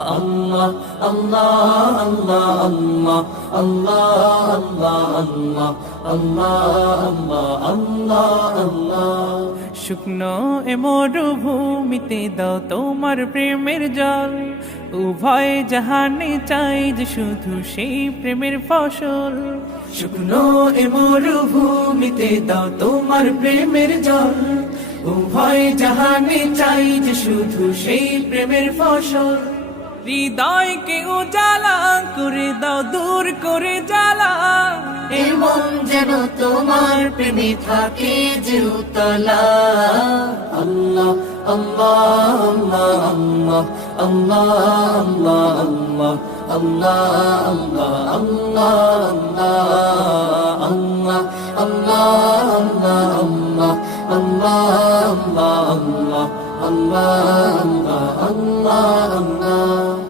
Allah, Allah, Allah, Allah, Allah, Allah, Allah, Allah, Allah, Allah. শুকনো এ মরুভূমিতে দাও তোমার প্রেমের জল, উভয় জাহানে চাই যে শুধু সেই প্রেমের ফসল। শুকনো এ মরুভূমিতে দাও তোমার প্রেমের জল, উভয় জাহানে চাই যে শুধু সেই প্রেমের ফসল। হৃদয়কে উজালা করে দাও, দূর করে জ্বালা, এমন যেন তোমার প্রেমে থাকে যে উতলা। আল্লাহ, আল্লাহ, আল্লাহ, আল্লাহ, আল্লাহ, আল্লাহ, আল্লাহ, আল্লাহ, আল্লাহ, আল্লাহ, আল্লাহ, আল্লাহ, আল্লাহ, আল্লাহ, আল্লাহ, আল্লাহ, আল্লাহ, আল্লাহ, আল্লাহ, আল্লাহ।